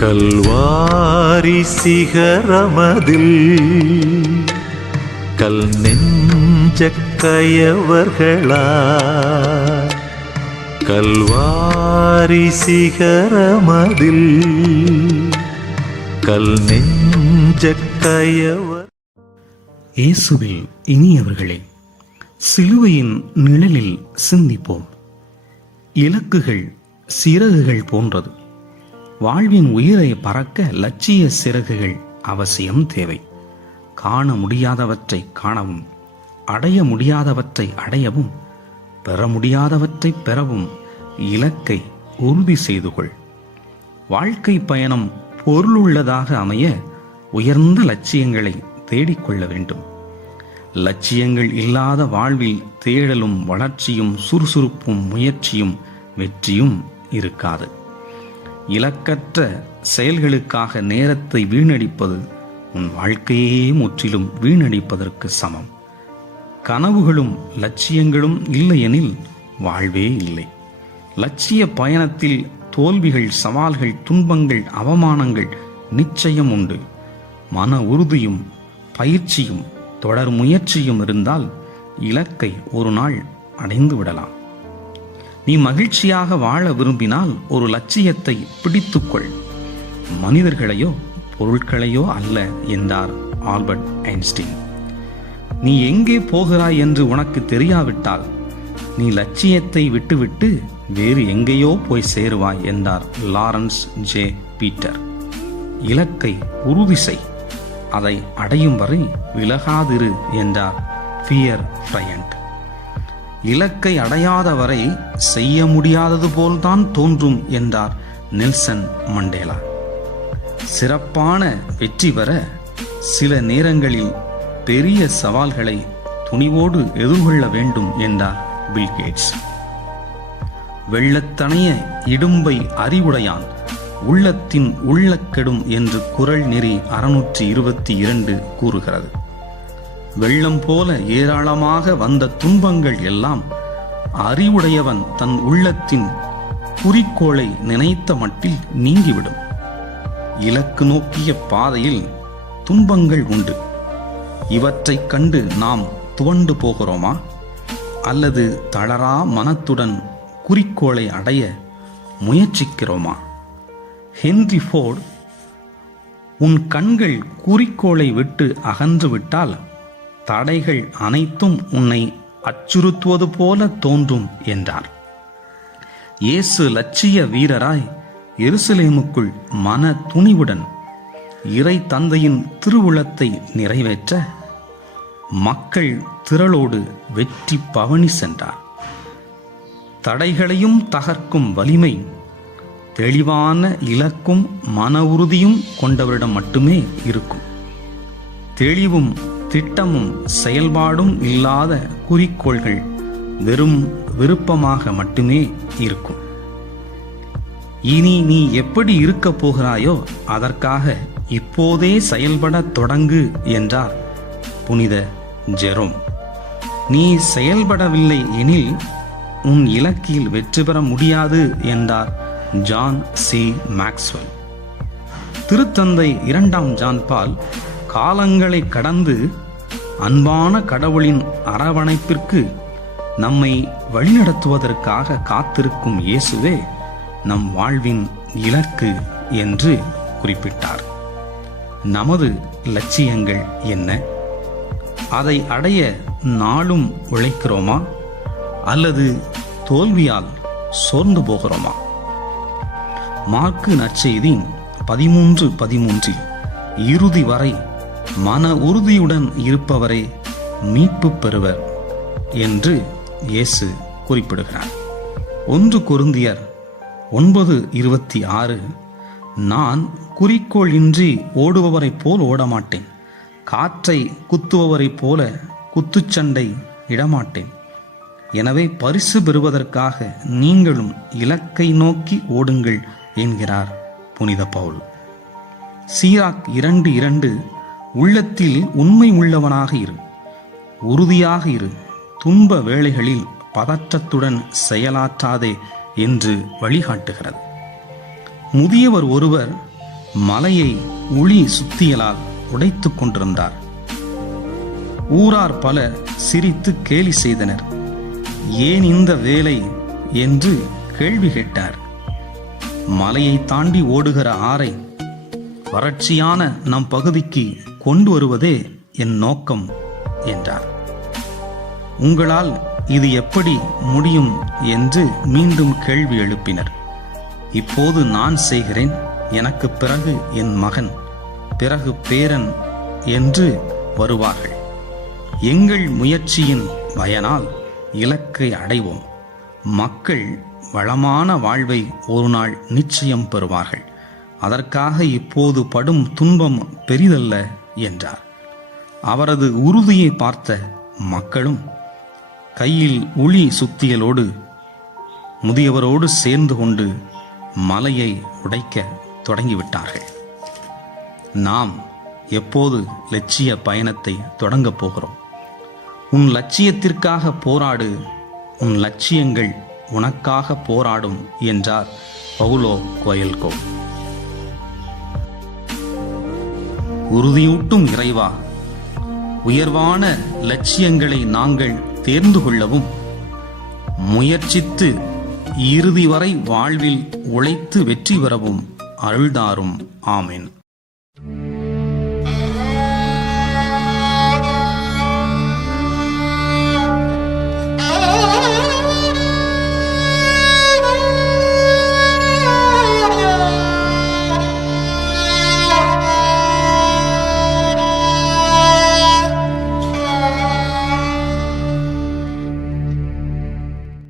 கல்வாரி சிகரமதில் கல் நெஞ்ச கயவர்களா, கல்வாரி சிகரமதில் கல் நெஞ்ச கயவர். இயேசுவில் இனியவர்களே, சிலுவையின் நிழலில் சிந்திப்போம். இலக்குகள் சிறகுகள் போன்றது. வாழ்வின் உயிரை பறக்க லட்சிய சிறகுகள் அவசியம் தேவை. காண முடியாதவற்றை காணவும், அடைய முடியாதவற்றை அடையவும், பெற முடியாதவற்றை பெறவும் இலக்கை உறுதி செய்து கொள். வாழ்க்கை பயணம் பொருளுள்ளதாக அமைய உயர்ந்த லட்சியங்களை தேடிக்கொள்ள வேண்டும். லட்சியங்கள் இல்லாத வாழ்வில் தேடலும் வளர்ச்சியும் சுறுசுறுப்பும் முயற்சியும் வெற்றியும் இருக்காது. இலக்கற்ற செயல்களுக்காக நேரத்தை வீணடிப்பது உன் வாழ்க்கையே முற்றிலும் வீணடிப்பதற்கு சமம். கனவுகளும் லட்சியங்களும் இல்லையெனில் வாழ்வே இல்லை. லட்சிய பயணத்தில் தோல்விகள், சவால்கள், துன்பங்கள், அவமானங்கள் நிச்சயம் உண்டு. மன உறுதியும் பயிற்சியும் தொடர் முயற்சியும் இருந்தால் இலக்கை ஒரு நாள் அடைந்து விடலாம். நீ மகிழ்ச்சியாக வாழ விரும்பினால் ஒரு லட்சியத்தை பிடித்துக்கொள். மனிதர்களையோ பொருட்களையோ அல்ல என்றார் ஆல்பர்ட் ஐன்ஸ்டீன். நீ எங்கே போகிறாய் என்று உனக்கு தெரியாவிட்டால் நீ லட்சியத்தை விட்டுவிட்டு வேறு எங்கேயோ போய் சேருவாய் என்றார் லாரன்ஸ் ஜே பீட்டர். இலக்கை உறுதி செய், அதை அடையும் வரை விலகாதிரு என்றார் பியர் பிரையண்ட். இலக்கை அடையாத வரை செய்ய முடியாதது போல்தான் தோன்றும் என்றார் நெல்சன் மண்டேலா. சிறப்பான வெற்றி பெற சில நேரங்களில் பெரிய சவால்களை துணிவோடு எதிர்கொள்ள வேண்டும் என்றார் பில் கேட்ஸ். வெள்ளத்தனைய இடும்பை அறிவுடையான் உள்ளத்தின் உள்ளக்கெடும் என்று குறள் நெறி 622 கூறுகிறது. வெள்ளம் போல ஏராளமாக வந்த துன்பங்கள் எல்லாம் அறிவுடையவன் தன் உள்ளத்தின் குறிக்கோளை நினைத்த மட்டில் நீங்கிவிடும். இலக்கு நோக்கிய பாதையில் துன்பங்கள் உண்டு. இவற்றைக் கண்டு நாம் துவண்டு போகிறோமா? அல்லது தளரா மனத்துடன் குறிக்கோளை அடைய முயற்சிக்கிறோமா? ஹென்றி ஃபோர்டு, உன் கண்கள் குறிக்கோளை விட்டு அகன்று விட்டால் தடைகள் அனைத்தும் உன்னை அச்சுறுத்துவது போல தோன்றும் என்றார். இயேசு லட்சிய வீரராய் எருசலேமுக்குள் மன துணிவுடன் இறை தந்தையின் திருவுளத்தை நிறைவேற்ற மக்கள் திரளோடு வெற்றி பவனி சென்றார். தடைகளையும் தகர்க்கும் வலிமை தெளிவான இலக்கும் மன உறுதியும் கொண்டவரிடம் மட்டுமே இருக்கும். தெளிவும் திட்டமும் செயல்பாடும் இல்லாத குறிக்கோள்கள் வெறும் விருப்பமாக மட்டுமே இருக்கும். இனி நீ எப்படி இருக்க போகிறாயோ அதற்காக இப்போதே செயல்பட தொடங்கு என்றார் புனித ஜெரோம். நீ செயல்படவில்லை எனில் உன் இலக்கில் வெற்றி பெற முடியாது என்றார் ஜான் சி மேக்ஸ்வெல். திருத்தந்தை 2ஆம் ஜான் பால் காலங்களை கடந்து அன்பான கடவுளின் அரவணைப்பிற்கு நம்மை வழிநடத்துவதற்காக காத்திருக்கும் இயேசுவே நம் வாழ்வின் இலக்கு என்று குறிப்பிட்டார். நமது லட்சியங்கள் என்ன? அதை அடைய நாளும் உழைக்கிறோமா அல்லது தோல்வியால் சோர்ந்து போகிறோமா? மார்க்கு நற்செய்தி 13:13 இறுதி வரை மன உறுதியுடன் இருப்பவரே மீட்பு பெறுவர் என்று இயேசு குறிப்பிடுகிறார். 1 கொரிந்தியர் 9:26 நான் குறிக்கோள் இன்றி ஓடுபவரைப் போல் ஓடமாட்டேன், காற்றை குத்துபவரைப் போல குத்துச்சண்டை இடமாட்டேன். எனவே பரிசு பெறுவதற்காக நீங்களும் இலக்கை நோக்கி ஓடுங்கள் என்கிறார் புனித பவுல். சீராக் 2:2 உள்ளத்தில் உண்மை உள்ளவனாக இரு, உறுதியாக இரு, துன்ப வேளைகளில் பதற்றத்துடன் செயலாற்றாதே என்று வழிகாட்டுகிறது. முதியவர் ஒருவர் மலையை உளி சுத்தியலால் உடைத்துக் கொண்டிருந்தார். ஊரார் பலர் சிரித்து கேலி செய்தனர். ஏன் இந்த வேலை என்று கேள்வி கேட்டார். மலையை தாண்டி ஓடுகிற ஆறை வறட்சியான நம் பகுதிக்கு கொண்டு வருவதே என் நோக்கம் என்றார். உங்களால் இது எப்படி முடியும் என்று மீண்டும் கேள்வி எழுப்பினர். இப்போது நான் செய்கிறேன், எனக்கு பிறகு என் மகன், பிறகு பேரன் என்று வருவார்கள். எங்கள் முயற்சியின் பயனால் இலக்கை அடைவோம். மக்கள் வளமான வாழ்வை ஒரு நாள் நிச்சயம் பெறுவார்கள். அதற்காக இப்போது படும் துன்பம் பெரிதல்ல என்றார். அவரது உறுதியை பார்த்த மக்களும் கையில் உளி சுத்தியலோடு முதியவரோடு சேர்ந்து கொண்டு மலையை உடைக்க தொடங்கிவிட்டார்கள். நாம் எப்போது லட்சிய பயணத்தை தொடங்கப் போகிறோம்? உன் லட்சியத்திற்காக போராடு, உன் லட்சியங்கள் உனக்காக போராடும் என்றார் பவுலோ கோயல்கோ. உறுதியூட்டும் இறைவா, உயர்வான லட்சியங்களை நாங்கள் தேர்ந்து கொள்ளவும் முயற்சித்து இறுதி வரை வாழ்வில் உழைத்து வெற்றி பெறவும் அருள்தாரும். ஆமென்.